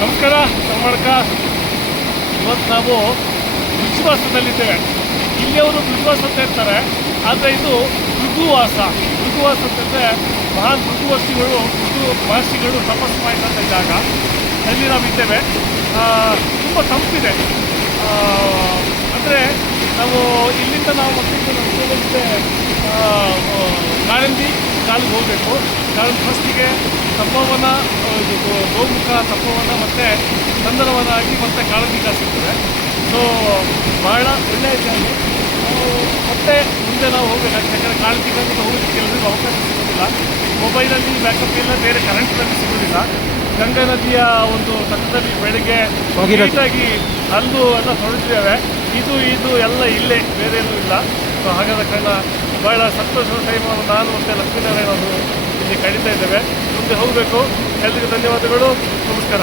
ನಮಸ್ಕಾರ ಕರ್ನಾಟಕ. ಇವತ್ತು ನಾವು ವಿಶ್ವಾಸದಲ್ಲಿದ್ದೇವೆ. ಇಲ್ಲಿಯವರು ವಿಶ್ವಾಸ ಅಂತ ಇರ್ತಾರೆ, ಆದರೆ ಇದು ಮೃದುವಾಸ. ಮೃದುವಾಸ ಅಂತಂದರೆ ಮಹಾನ್ ಮಹರ್ಷಿಗಳು ತಪಸ್ಸು ಮಾಡಿದಂಥ ಜಾಗ. ಅಲ್ಲಿ ನಾವಿದ್ದೇವೆ. ತುಂಬ ತಂಪಿದೆ. ಅಂದರೆ ನಾವು ಇಲ್ಲಿಂದ ಮತ್ತೆ ಕಾಲಿಗೆ ಹೋಗಬೇಕು. ಫಸ್ಟಿಗೆ ತಪೋವನ, ಗೋಮುಖ ತಪೋವನ ಮತ್ತು ಚಂದನವನ ಆಗಿ ಮತ್ತು ಕಾಳಂದಿಗ ಸಿಗ್ತದೆ. ಸೊ ಭಾಳ ಒಳ್ಳೆಯ ಜಾಗ. ಮತ್ತೆ ಮುಂದೆ ನಾವು ಹೋಗಬೇಕಾಗ್ತದೆ. ಯಾಕಂದರೆ ಕಾಳಂದಿಗೆ ಹೋಗೋದಕ್ಕೆ ಎಲ್ಲರಿಗೂ ಅವಕಾಶ ಸಿಗೋದಿಲ್ಲ. ಮೊಬೈಲಲ್ಲಿ ಬ್ಯಾಕಪ್ ಇಲ್ಲ, ಬೇರೆ ಕರೆಂಟ್ನಲ್ಲಿ ಸಿಗೋದಿಲ್ಲ. ಗಂಗಾ ನದಿಯ ಒಂದು ತಟದಲ್ಲಿ ಬೆಳಗ್ಗೆ ನೀಟಾಗಿ ಅಲ್ಲೂ ಎಲ್ಲ ತೊಳೆದಿದ್ದೇವೆ. ಇದು ಎಲ್ಲ ಇಲ್ಲೇ, ಬೇರೇನೂ ಇಲ್ಲ. ಸೊ ಹಾಗಾದ ಕಾರಣ ಭಾಳ ಸಂತೋಷದ ಟೈಮನ್ನು ನಾನು ಮತ್ತು ಲಕ್ಷ್ಮೀನಾರಾಯಣ ಅವರು ಇಲ್ಲಿ ಕಳೀತಾ ಇದ್ದೇವೆ. ಮುಂದೆ ಹೋಗಬೇಕು. ಎಲ್ಲರಿಗೂ ಧನ್ಯವಾದಗಳು. ನಮಸ್ಕಾರ.